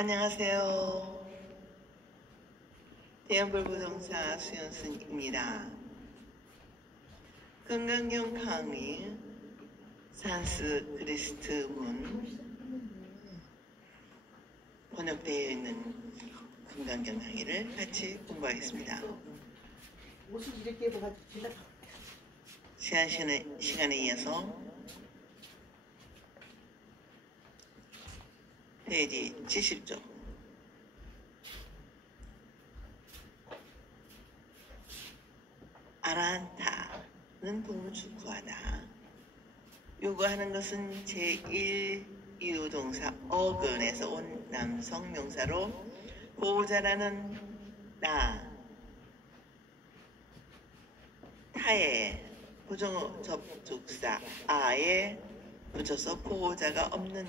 안녕하세요. 대연불부동사 수연순입니다. 건강경 강의 산스크리트문 번역되어 있는 건강경 강의를 같이 공부하겠습니다. 지난 시간에 이어서 페이지 70쪽 아란타는 동물주 구하다. 요구하는 것은 제1이유동사 어근에서 온 남성 명사로 보호자라는 나, 타의 부정접속사 아에 붙여서 보호자가 없는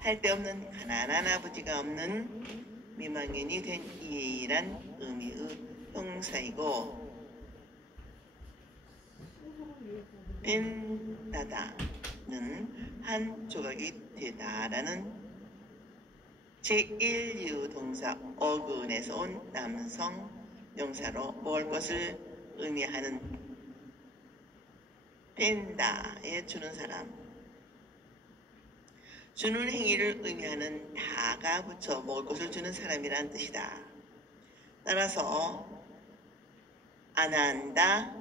할 데 없는 가난한 아버지가 없는 미망인이 된 이란 의미의 형사이고, 뺀다다는 한 조각이 되다라는 제1유 동사 어근에서 온 남성 명사로 먹을 것을 의미하는 뺀다에 주는 사람, 주는 행위를 의미하는 다가 붙여 먹을 것을 주는 사람이란 뜻이다. 따라서 안한다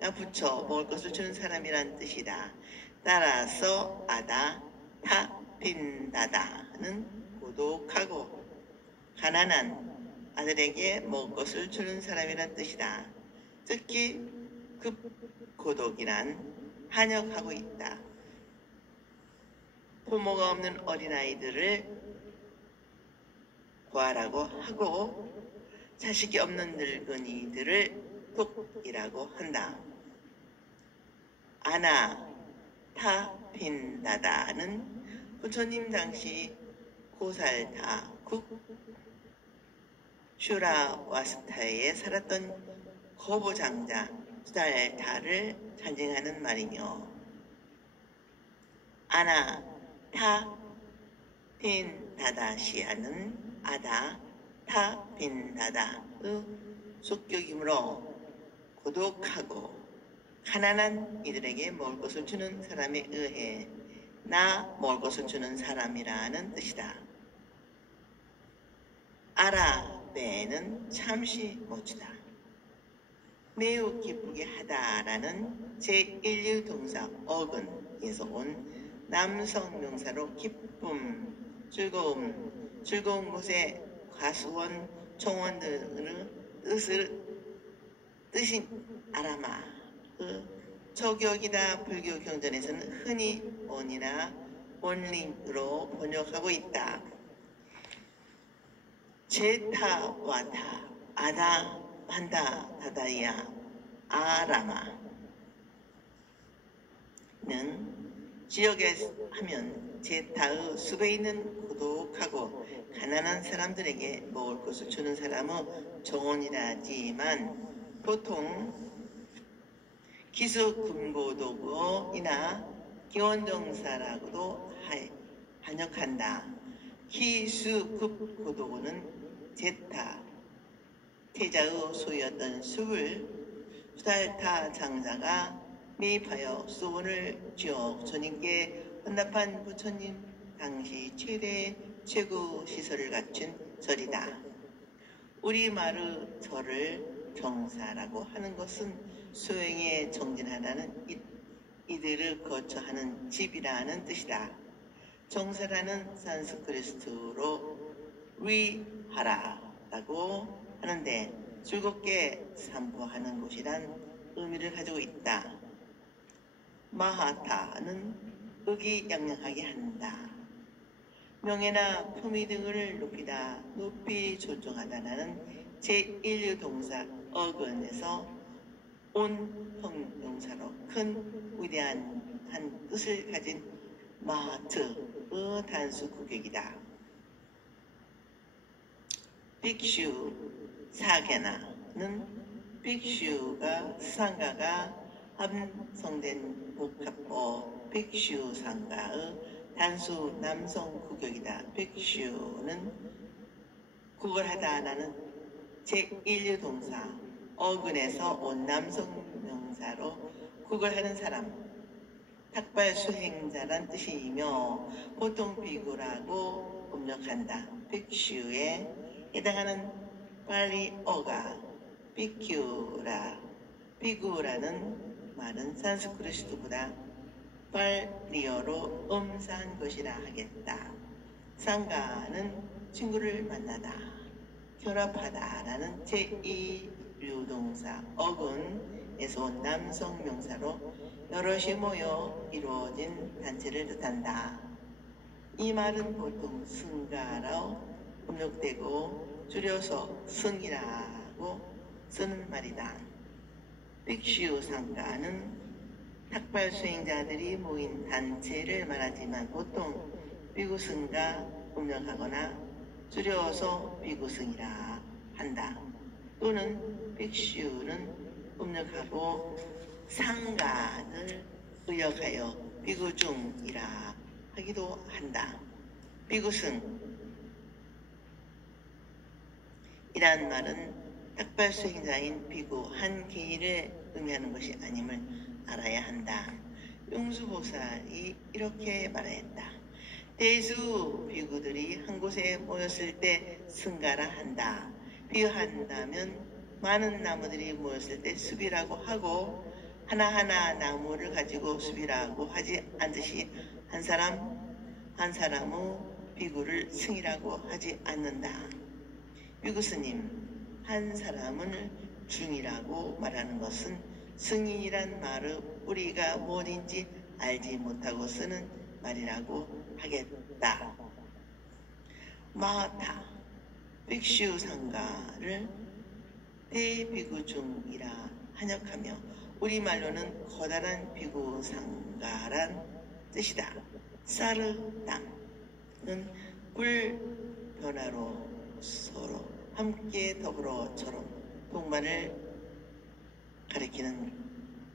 가 붙여 먹을 것을 주는 사람이란 뜻이다. 따라서 아다 타 빈다다는 고독하고 가난한 아들에게 먹을 것을 주는 사람이란 뜻이다. 특히 급고독이란 한역하고 있다. 부모가 없는 어린아이들을 구하라고 하고 자식이 없는 늙은이들을 독이라고 한다. 아나 타 빈다다는 부처님 당시 고살타 국 슈라와스타에 살았던 거부장자 수달타를 찬징하는 말이며, 아나 타 빈다다시아는 아다 타 빈다다의 속격이므로 고독하고 가난한 이들에게 먹을 것을 주는 사람에 의해 나 먹을 것을 주는 사람이라는 뜻이다. 아라베는 잠시 멈추다, 매우 기쁘게 하다라는 제1유 동사 어근에서 온 남성 명사로 기쁨, 즐거운 곳에 과수원, 총원 등의 뜻인 아라마, 저격이다 불교 경전에서는 흔히 원이나 원림으로 번역하고 있다. 제타와타, 아다, 판다, 다다이야, 아라마는 지역에 하면 제타의 숲에 있는 고독하고 가난한 사람들에게 먹을 것을 주는 사람의 정원이라지만 보통 기수금고도구이나 기원정사라고도 번역한다. 기수급고도구는 제타, 태자의 소유였던 숲을 수달타 장자가 매입하여 수원을 지어 주님께 헌납한 부처님 당시 최고 시설을 갖춘 절이다. 우리말의 절을 정사라고 하는 것은 소행에 정진하라는 이들을 거처하는 집이라는 뜻이다. 정사라는 산스크리트로 위하라라고 하는데 즐겁게 산보하는 곳이란 의미를 가지고 있다. 마하타는 의기양양하게 한다. 명예나 품위 등을 높이 존중하다라는 제1유 동사 어근에서 온 형용사로 큰 위대한 한 뜻을 가진 마하트의 단수 구격이다. 빅슈 사게나는 빅슈가 상가가 함성된 복합어 빅슈 상가의 단수 남성 구격이다. 빅슈는 구걸하다라는 제1류 동사 어근에서 온 남성 명사로 구걸하는 사람, 탁발 수행자란 뜻이며 보통 비구라고 음력한다. 빅슈에 해당하는 팔리어가 비큐라, 비구라는 말은 산스크리트보다 팔리어로 음사한 것이라 하겠다. 상가는 친구를 만나다, 결합하다라는 제2류 동사 어근에서 온 남성 명사로 여럿이 모여 이루어진 단체를 뜻한다. 이 말은 보통 승가로 음력되고 줄여서 승이라고 쓰는 말이다. 빅슈 상가는 탁발 수행자들이 모인 단체를 말하지만 보통 비구승가 음력하거나 줄여서 비구승이라 한다. 또는 빅슈는 음력하고 상가를 의역하여 비구중이라 하기도 한다. 비구승 이란 말은 탁발 수행자인 비구 한 개인을 의미하는 것이 아님을 알아야 한다. 용수보살이 이렇게 말하였다. 대수 비구들이 한 곳에 모였을 때 승가라 한다. 비유한다면 많은 나무들이 모였을 때 숲이라고 하고 하나하나 나무를 가지고 숲이라고 하지 않듯이 한 사람의 비구를 승이라고 하지 않는다. 비구스님, 한 사람을 중이라고 말하는 것은 승이란 말을 우리가 뭐든지 알지 못하고 쓰는 말이라고 하겠다. 마하타, 빅슈 상가를 대비구중이라 한역하며 우리말로는 커다란 비구 상가란 뜻이다. 사르담은 불변화로 서로 함께 더불어처럼 동반을 가리키는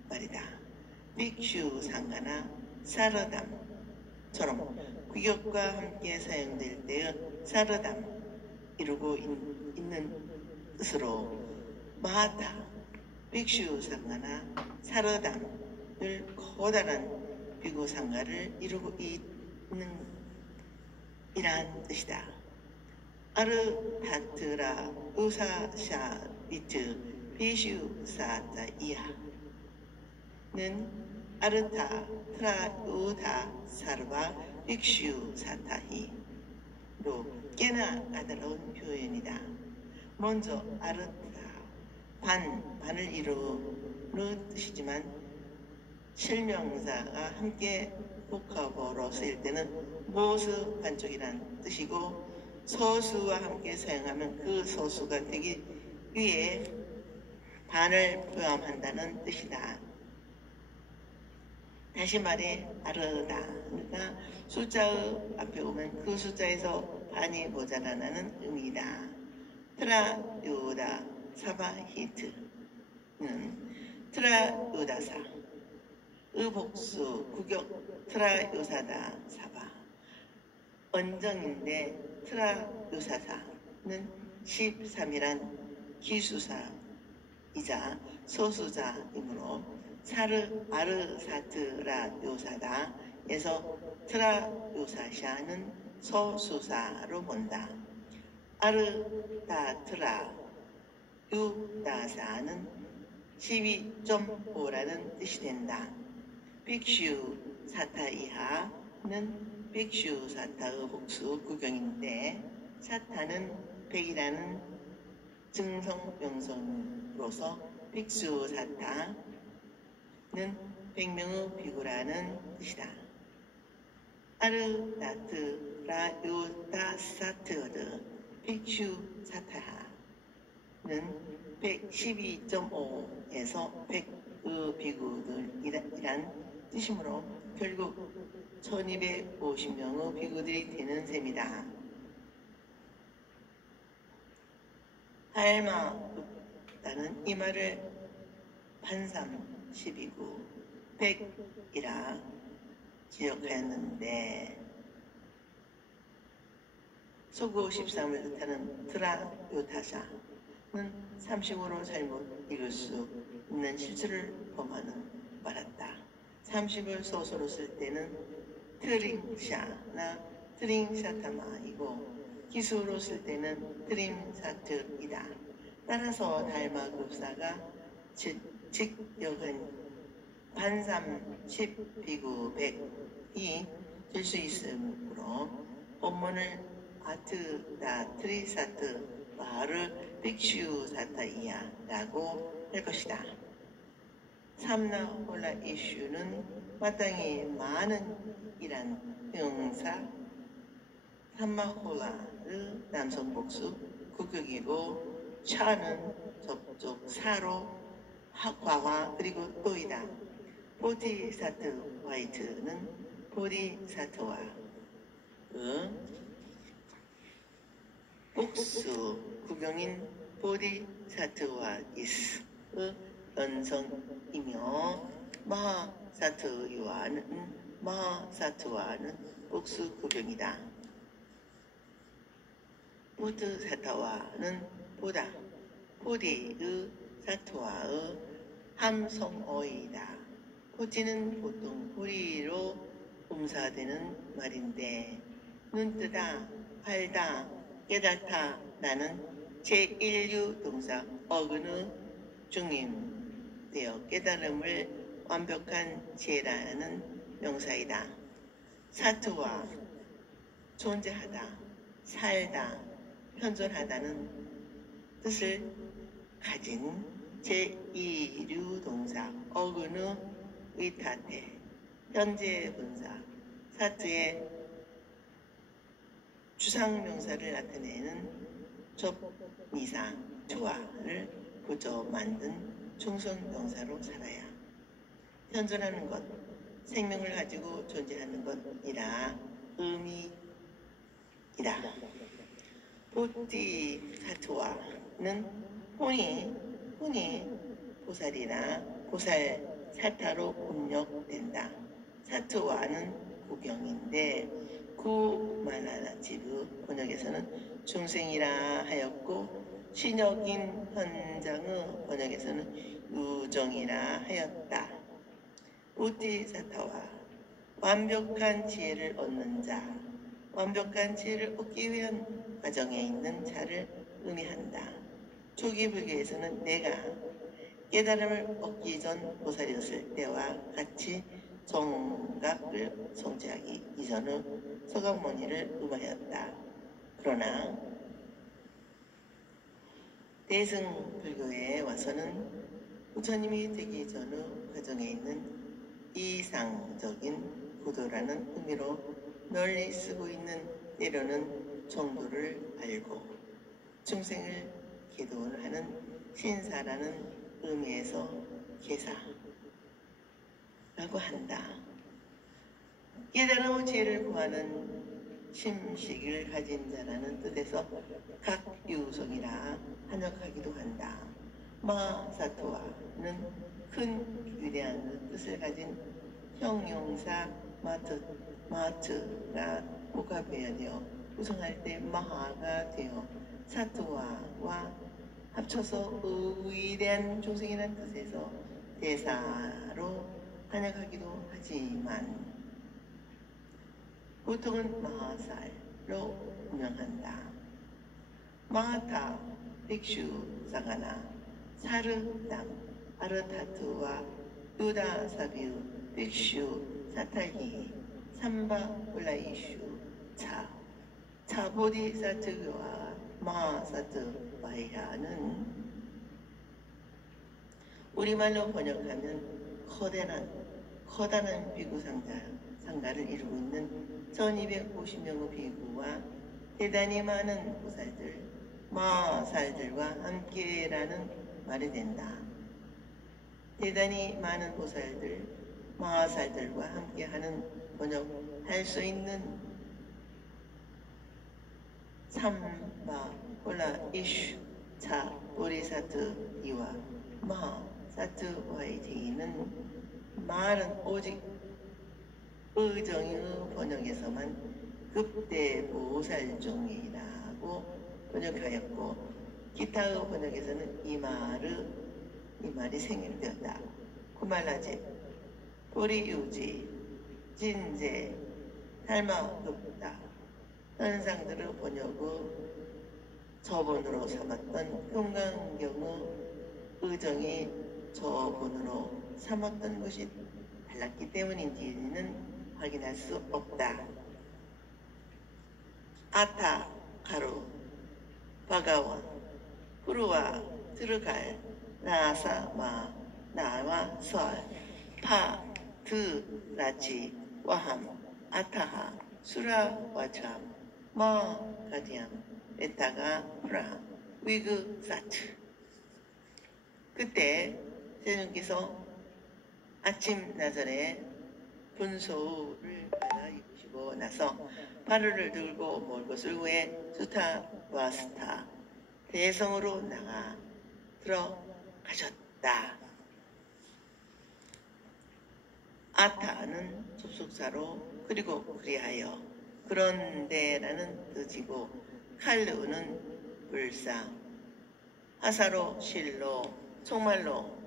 말이다. 빅슈 상가나 사르담처럼 규격과 함께 사용될 때의 사르담 이루고 있는 뜻으로 마하타, 빅슈 상가나 사르담을 커다란 비구 상가를 이루고 있는 이란 뜻이다. 아르타트라 우사샤비트 비슈 사타 이하는 아르타 트라우다 사르바 빅슈 사타히로 꽤나 까다로운 표현이다. 먼저 아르타 반을 이루는 뜻이지만 실명사가 함께 복합어로 쓰일 때는 모수 반쪽이란 뜻이고 서수와 함께 사용하면 그 서수가 되기 위해 반을 포함한다는 뜻이다. 다시 말해 아르다가 숫자의 앞에 오면 그 숫자에서 반이 모자라는 의미이다. 트라요다 사바히트는 트라요다사 의 복수 구격 트라요사다 사바 언정인데 트라요사사는 13이란 기수사이자 소수자이므로 아르사트라 요사다에서 트라요사샤는 소수사로 본다. 아르다트라 유다사는 12.5라는 뜻이 된다. 빅슈 사타이하는 빅슈 사타의 복수 구경인데 사타는 100이라는 증성 명성으로서 빅슈 사타는 100명의 비구라는 뜻이다. 아르다트 라요다사트어드 빅슈 사타는 112.5에서 100의 비구들이란 뜻이므로 결국 1250명의 비구들이 되는 셈이다. 할마읍다는 이 말을 판삼 12구 100이라 지적하였는데 소고 13을 뜻하는 트라요타사는 30으로 잘못 읽을 수 있는 실수를 범하는 말았다. 30을 소수로 쓸 때는 트링샤나 트링샤타마이고 기수로 쓸 때는 트림사트이다. 따라서 달마급사가 직역한 반삼 10비구 100이 될 수 있으므로 본문을 아트다 트리사트 마를 빅슈사타이야 라고 할 것이다. 삼나홀라 이슈는 마땅히 많은 이란 형사 삼마홀라의 남성 복수 구격이고 차는 접촉 사로 과화 그리고 또이다. 보디사트 화이트는 보디사트와 복수 구경인 보디사트와 이스의 연성이며 마하사트와는 복수 구경이다. 보드사타와는 보다 보디의 사토와의 함성어이다. 보지는 보통 보리로 음사되는 말인데 눈뜨다, 알다, 깨닫다 라는 제1류 동사 어근의 중임되어 깨달음을 완벽한 지혜라는 명사이다. 사투와 존재하다, 살다, 현존하다는 뜻을 가진 제2류 동사 어근의 위타테 현재 분사 사투의 주상명사를 나타내는 접미사 투화를 고쳐 만든 충성명사로 살아야 현존하는 것, 생명을 가지고 존재하는 것이라 의미이다. 보디사트와는 혼이 보살이나 보살 사타로 음력된다. 사트와는 구경인데 구마나나치브 번역에서는 중생이라 하였고 신역인 현장의 번역에서는 유정이라 하였다. 보디사타와 완벽한 지혜를 얻는 자, 완벽한 지혜를 얻기 위한 과정에 있는 자를 의미한다. 초기 불교에서는 내가 깨달음을 얻기 전 보살이었을 때와 같이 정각을 성취하기 이전의 서가모니를 의미하였다. 그러나 대승불교에 와서는 부처님이 되기 전의 과정에 있는 이상적인 구도라는 의미로 널리 쓰고 있는 때로는 정도를 알고 중생을 계도하는 신사라는 의미에서 계사라고 한다. 깨달음의 지혜를 구하는 심식을 가진 자라는 뜻에서 각유성이라 한역하기도 한다. 마사토와는 큰 위대한 뜻을 가진 형용사 마트가 복합해야 구성할 때 마하가 되어 사토와와 합쳐서 위대한 중생이라는 뜻에서 대사로 한역하기도 하지만 보통은 마하살로 운영한다. 마하타 빅슈 사가나 사르담 아르타트와 유다사비우 빅슈 사타히 삼바 올라이슈 차보디사트와 마하사트바이하는 우리말로 번역하면 커다란 비구 상가를 이루고 있는 1250명의 비구와 대단히 많은 보살들, 마살들과 함께라는 말이 된다. 대단히 많은 보살들, 마살들과 함께하는 번역할 수 있는 삼바 홀라 이슈 차 보리사트 이와 마사트 와이티는 말은 오직 의정의 번역에서만 급대 보살종이라고 번역하였고 기타의 번역에서는 이 말이 생략되었다. 구말라집, 보리유지, 진제, 탈마급다 현상들의 번역의 저본으로 삼았던 평강경의 의정이 저본으로 삼았던 것이 달랐기 때문인지는 확인할 수 없다. 아타, 가루, 바가와, 후루와 들어갈, 나사, 마, 나와, 설, 파, 드, 라치, 와함, 아타하, 수라, 와참, 마, 가디암, 에타가, 프라, 위그, 사트. 그때 세존께서 아침 나절에 분소를 갈아입으시고 나서 바루를 들고 멀 곳을 후에 수타와스타 대성으로 나가 들어가셨다. 아타는 접속사로 그리고 그리하여 그런데라는 뜻이고 칼르는 불사 하사로 실로 정말로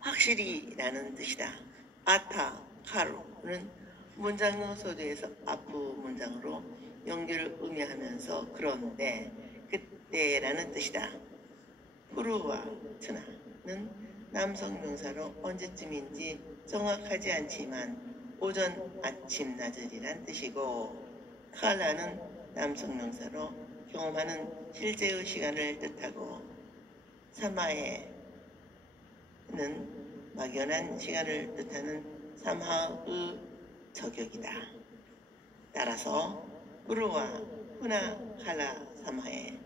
확실히라는 뜻이다. 아타 카루는 문장의 소두에서 앞부 문장으로 연결을 의미하면서 그런데 그때라는 뜻이다. 후루와 트나는 남성 명사로 언제쯤인지 정확하지 않지만 오전, 아침, 낮을이란 뜻이고 칼라는 남성 명사로 경험하는 실제의 시간을 뜻하고 사마에는 막연한 시간을 뜻하는 삼하의 저격이다. 따라서 우르와 후나 칼라 삼하에는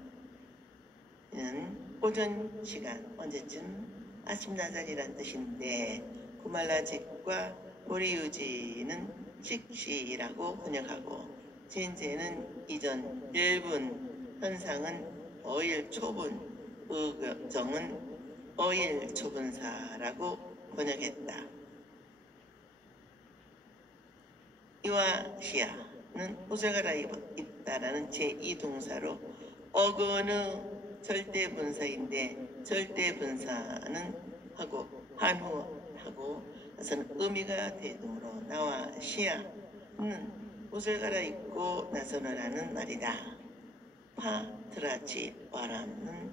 오전 시간 언제쯤 아침 낮이란 뜻인데 구말라집과 보리유지는 식시라고 번역하고 진제는 이전 1분 현상은 어일 초분 의정은 어일 초분사라고 번역했다. 이와 시야는 옷을 갈아입다라는 제2동사로 어근의 절대분사인데 절대분사는 하고 한후하고 나서는 의미가 대동으로 나와 시야는 옷을 갈아입고 나서느라는 말이다. 파트라치 와라는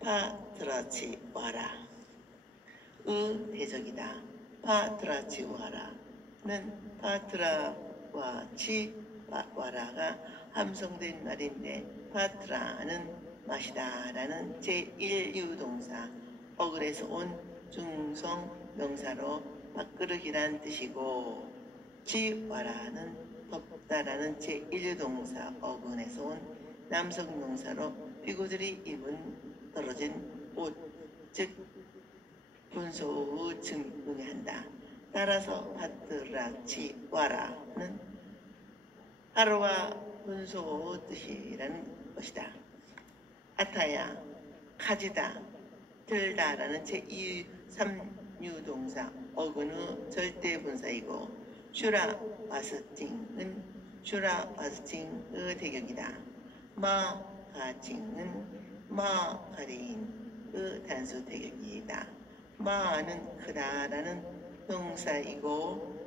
파트라치 와라 의 대적이다. 파트라치 와라는 파트라와 치 와라가 함성된 말인데 파트라는 마시다라는 제1유동사 어글에서 온 중성 명사로 밥그릇이란 뜻이고 지와라는 덥다라는 제1유동사 어근에서 온 남성 명사로 비구들이 입은 떨어진 옷, 즉 분소의 증의한다. 따라서 파트라치 와라는 하루와 분소의 뜻이라는 것이다. 아타야, 가지다, 들다라는 제2-3유동사 어근의 절대분사이고 슈라 와스팅은 슈라 와스팅의 대격이다. 마가징은 마가리인의 단수 대격이다. 마는 크다라는 동사이고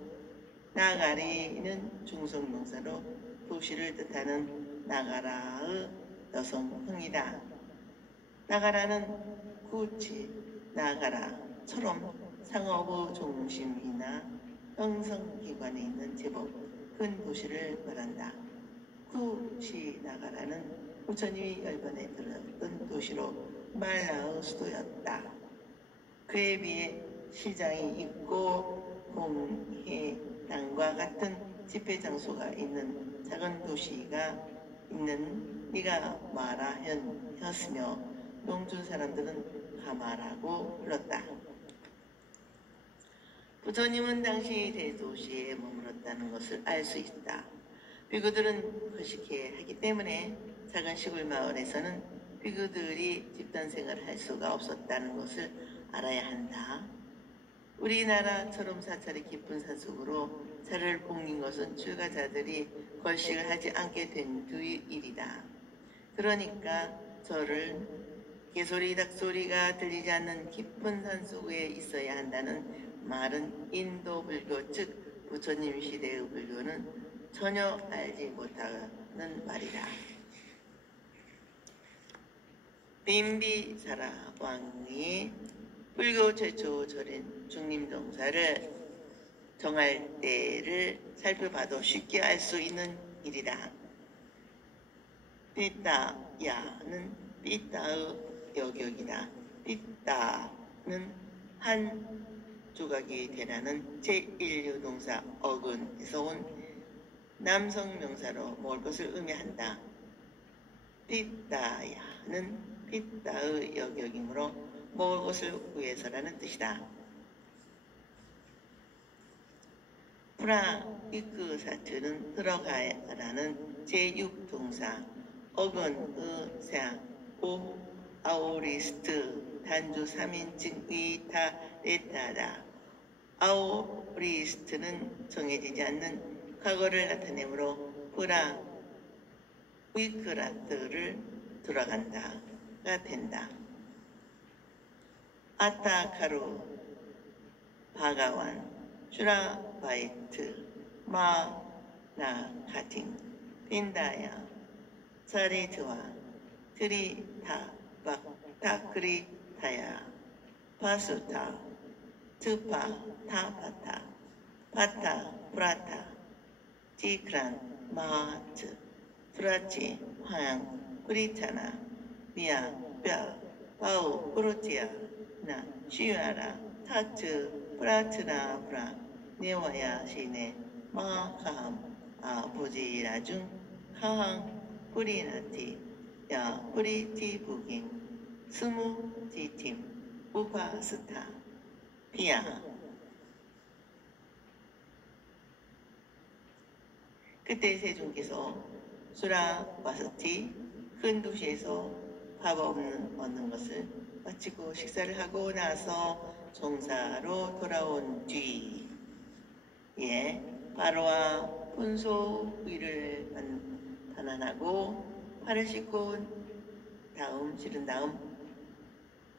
나가리는 중성명사로 도시를 뜻하는 나가라의 여성형이다. 나가라는 구치, 나가라처럼 상업의 중심이나 형성기관에 있는 제법 큰 도시를 말한다. 구시 나가라는 부처님이 열반에 들었던 도시로 말라의 수도였다. 그에 비해 시장이 있고 공회당과 같은 집회 장소가 있는 작은 도시가 있는 네가 마라현이었으며 농촌 사람들은 가마라고 불렀다. 부처님은 당시 대도시에 머물렀다는 것을 알 수 있다. 비구들은 거식해 하기 때문에 작은 시골 마을에서는 비구들이 집단 생활을 할 수가 없었다는 것을 알아야 한다. 우리나라처럼 사찰이 깊은 산속으로 살을 옮긴 것은 출가자들이 걸식을 하지 않게 된 뒤의 일이다. 그러니까 저를 개소리 닭소리가 들리지 않는 깊은 산속에 있어야 한다는 말은 인도 불교 즉 부처님 시대의 불교는 전혀 알지 못하는 말이다. 빈비사라 왕이 불교 최초 절인 중림정사를 정할 때를 살펴봐도 쉽게 알 수 있는 일이다. 삐따야는 삐따의 여격이다. 삐따는 한 조각이 되라는 제1류 동사 어근에서 온 남성 명사로 먹을 것을 의미한다. 삐따야는 삐따의 여격이므로 먹을 것을 위해서라는 뜻이다. 프라이크사트는 들어가라는 제6동사 어근의 사 오 아오리스트 단주 3인칭 위타레타다. 아오리스트는 정해지지 않는 과거를 나타내므로 프라 위크라트를 돌아간다가 된다. 아타카루 바가완 슈라바이트 마나카팅 핀다야 사리트와 트리타 박타크리타야 파수타 트파 타파타 파타 프라타 티크란 마하트 프라치 황 프리타나 미야 뼈 파우 프로티아 나 시유아라 타트 프라트나 프라 네와야 시네 마카함 아부지라중 카항 프리나티 야 프리티 부긴 스무 티팀 우파스타 피야. 그때 세존께서 수라바스티 큰 도시에서 밥 얻는 것을 마치고 식사를 하고 나서 정사로 돌아온 뒤에 바로와 분소 위를 반환하고 팔을 씻고 실은 다음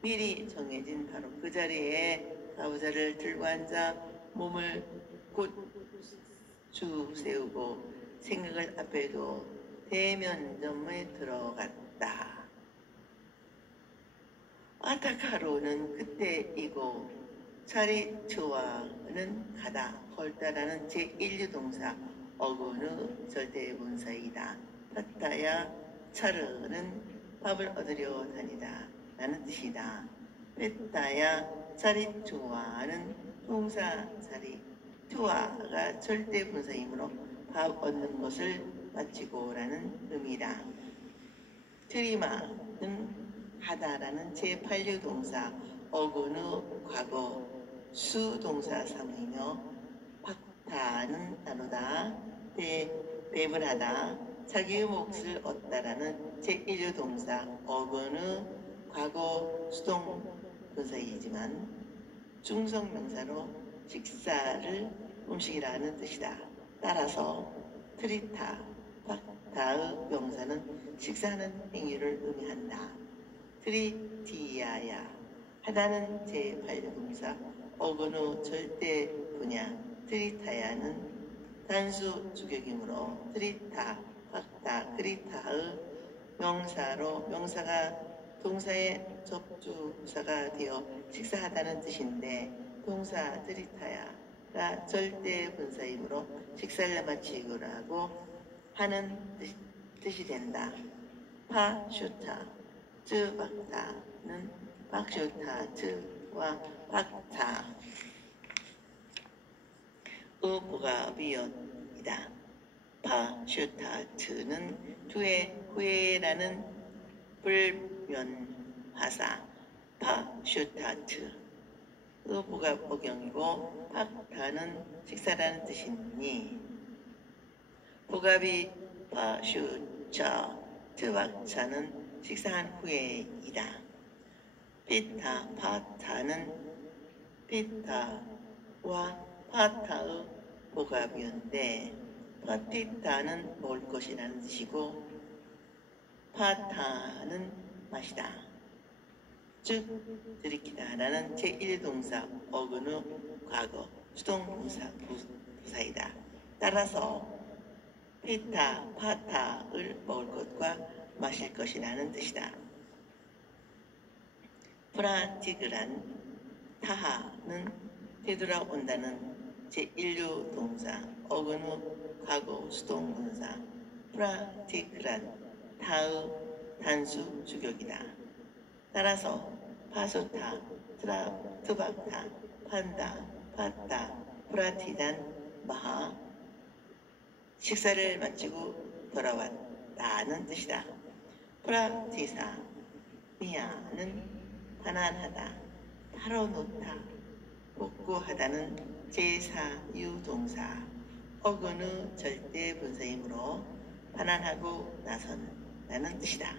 미리 정해진 바로 그 자리에 가부좌를 들고 앉아 몸을 곧주 세우고 생각을 앞에 둬 대면점에 들어갔다. 아타카로는 그때이고 차리트와는 가다 걸다라는 제1류동사 어근의 절대분사이다. 파타야 차르는 밥을 얻으려 다니다 라는 뜻이다. 뺐다야 차리트와는 동사 차리트와가 절대분사이므로 밥 얻는 것을 마치고 라는 의미다. 트리마는 하다라는 제8류 동사 어근의 과거 수동사 3이며 박타는 나누다 배분하다 자기의 몫을 얻다라는 제1류 동사 어근의 과거 수동 분사이지만 중성명사로 식사를 음식이라는 뜻이다. 따라서 트리타 박타의 명사는 식사하는 행위를 의미한다. 트리티야야 하다는 제8류동사 어근의 절대 분야 트리타야는 단수 주격이므로 트리타, 박타, 크리타의 명사로 명사가 동사의 접주사가 되어 식사하다는 뜻인데 동사 트리타야가 절대 분사이므로 식사를 마치고라고 하는 뜻이 된다. 파슈타 쯔박타는 박슈타 쯔와 박타 의보가비어이다. 파슈타트는 후에라는 불면화사 파슈타트 의보가복용이고 박타는 식사라는 뜻이니 보가비 파슈차 트박차는 식사한 후에이다. 피타 파타는 피타와 파타의 보가비인데 파티타는 먹을 것이라는 뜻이고 파타는 마시다, 즉 들이키다라는 제1동사 어근의 과거 수동부사이다. 따라서 피타, 파타를 먹을 것과 마실 것이라는 뜻이다. 프라티그란 타하는 되돌아온다는 제1류 동사 어근의 과거 수동분사 프라티그란 타의 단수 주격이다. 따라서 파소타, 트박타, 판다, 파타, 프라티단, 마하 식사를 마치고 돌아왔다는 뜻이다. 프라티사, 미야는 반환하다, 털어놓다, 복구하다는 제4유동사 어근의 절대분사이므로 반환하고 나선다는 뜻이다.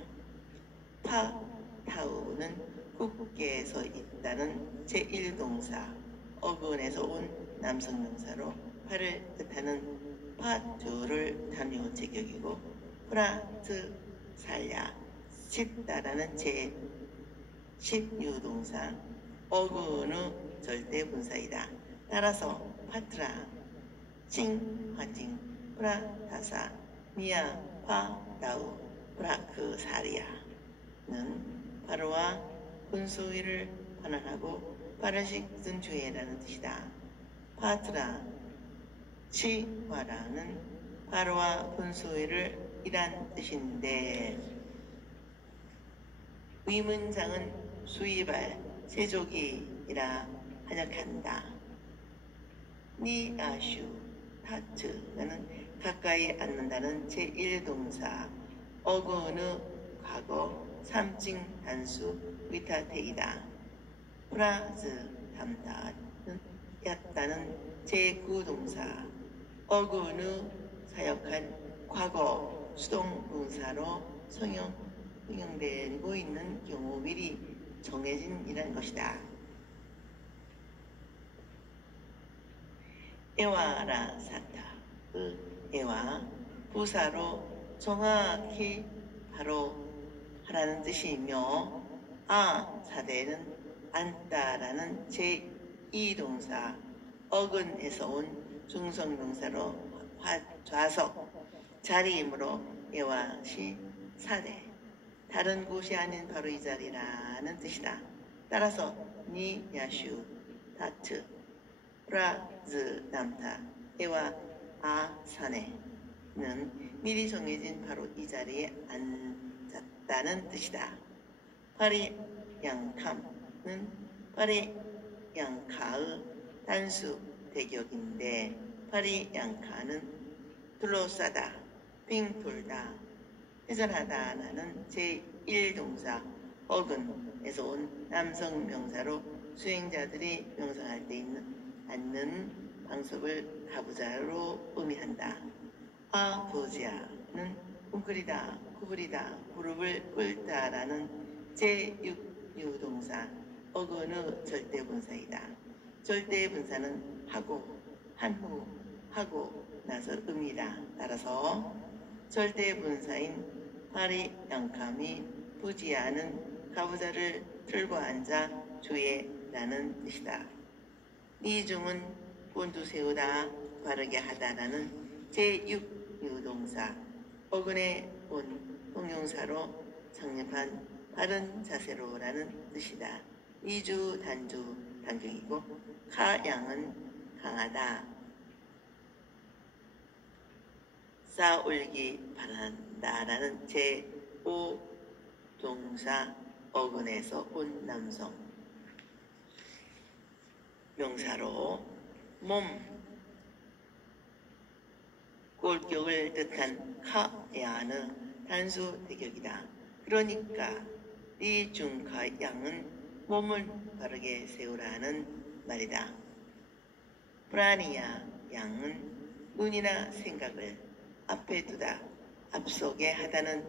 파타우는 굳게 서 있다는 제1동사 어근에서 온 남성명사로 팔을 뜻하는 파투를 단유 제격이고 프라트 살야 씻다라는 제10유동사 어근의 절대분사이다. 따라서 파트라 칭 화징 프라타사 미야 파다우 프라크사리아는 바로와 분수위를 반환하고 파르식 준주해라는 뜻이다. 파트라 치와라는 바로와 분수위를 이란 뜻인데 위 문장은 수이발 세족이라 번역한다. 니아슈 타츠는 가까이 앉는다는 제1동사 어근의 과거 3층 단수 위타테이다. 프라즈 담다는 얕다는 제9동사 어근의 사역한 과거 수동분사로 성형되고 있는 경우 미리 정해진 이란 것이다. 에와라 사타의 에와 부사로 정확히 바로 하라는 뜻이며 사대는 앉다라는 제2동사 어근에서 온 중성명사로 좌석 자리이므로 에와시 사대 다른 곳이 아닌 바로 이 자리라는 뜻이다. 따라서 니 야슈 타트 프라즈 남타 에와 사네는 미리 정해진 바로 이 자리에 앉았다는 뜻이다. 파리 양캄은 파리 양카의 단수 대격인데 파리 양카는 둘러싸다, 빙 돌다, 회전하다라는 제1동사 어근에서 온 남성 명사로 수행자들이 명상할 때 앉는 방법을 가부좌로 의미한다. 아부지아는 웅크리다, 구부리다, 무릎을 꿇다라는 제6유동사 어근의 절대분사이다. 절대분사는 하고, 한 후, 하고 나서 의미다. 따라서 절대분사인 파리 양캄이 부지아는 가부좌를 들고 앉아 주의라는 뜻이다. 이중은 본두 세우다, 바르게 하다라는 제6유동사 어근에 온 동용사로 성립한 바른 자세로라는 뜻이다. 이주 단주 단격이고 카양은 강하다, 쌓아올기 바란다라는 제5동사 어근에서 온 남성 명사로 몸 꼴격을 뜻한 카야는 단수 대격이다. 그러니까 리중카 양은 몸을 바르게 세우라는 말이다. 프라니야 양은 눈이나 생각을 앞에 두다, 앞서게 하다는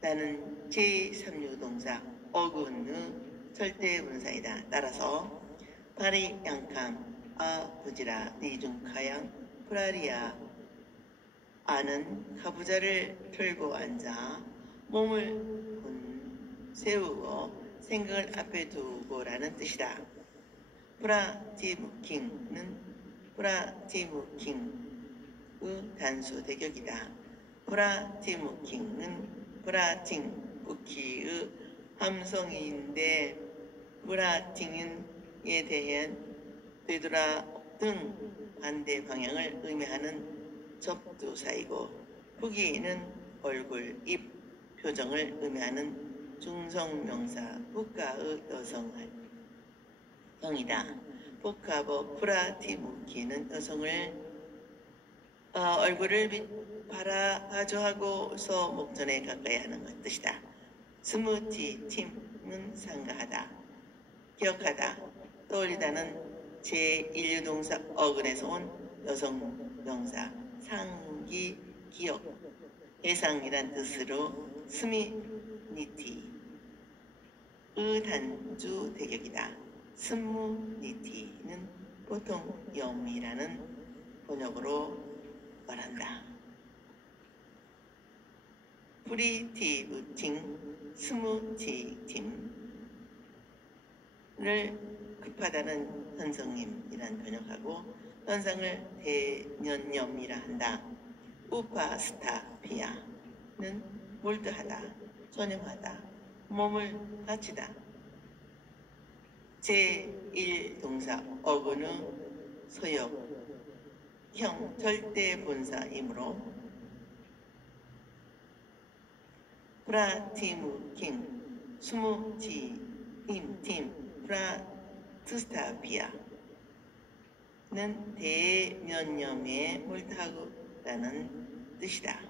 나는 제3유동사 어근의 절대분사이다. 따라서 파리 양캄 부지라 니중카양 프라리아 아는 가부좌를 들고 앉아 몸을 세우고 생각을 앞에 두고라는 뜻이다. 프라티무킹은 프라티무킹의 단수 대격이다. 프라티무킹은 프라팅부키의 함성인데 프라팅에 대한 되돌아 등 반대 방향을 의미하는 접두사이고 후기는 얼굴, 입, 표정을 의미하는 중성명사 부가의 여성이다. 복하버 프라티무키는 여성을 얼굴을 바라봐주하고서 목전에 가까이 하는 뜻이다. 스무티 팀은 상가하다, 기억하다, 떠올리다는 제1유동사 어근에서 온 여성 명사 상기, 기억, 예상이란 뜻으로 스미니티의 단주 대격이다. 스무니티는 보통 염이라는 번역으로 말한다. 프리티브팅, 스무티팀을 급하다는 현성임이란 번역하고 현상을 대년염이라 한다. 우파스타피아는 몰두하다, 전념하다, 몸을 바치다. 제1동사 어근의 소역형 절대분사이므로 프라티무킹, 스무티팀, 프라트스타피아는 대면염에 몰두하다는 뜻이다.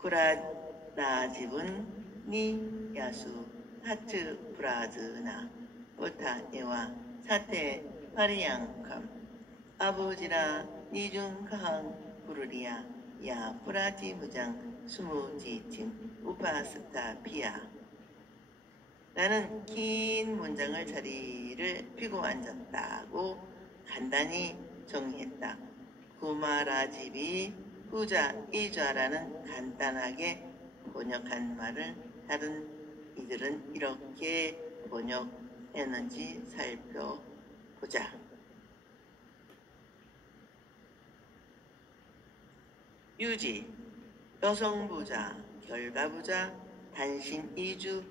구라라집은 니 야수 하츠 브라즈나 오타에와 사테 파리양캄 아부지라 니중카항 부르리아 야 프라티무장 스무지팀 우파스타피아. 나는 긴 문장을 자리를 피고 앉았다고 간단히 정리했다. 구마라집이 후자 이좌라는 간단하게 번역한 말을 다른 이들은 이렇게 번역했는지 살펴보자. 유지, 여성부자, 결가부자, 단신 이주,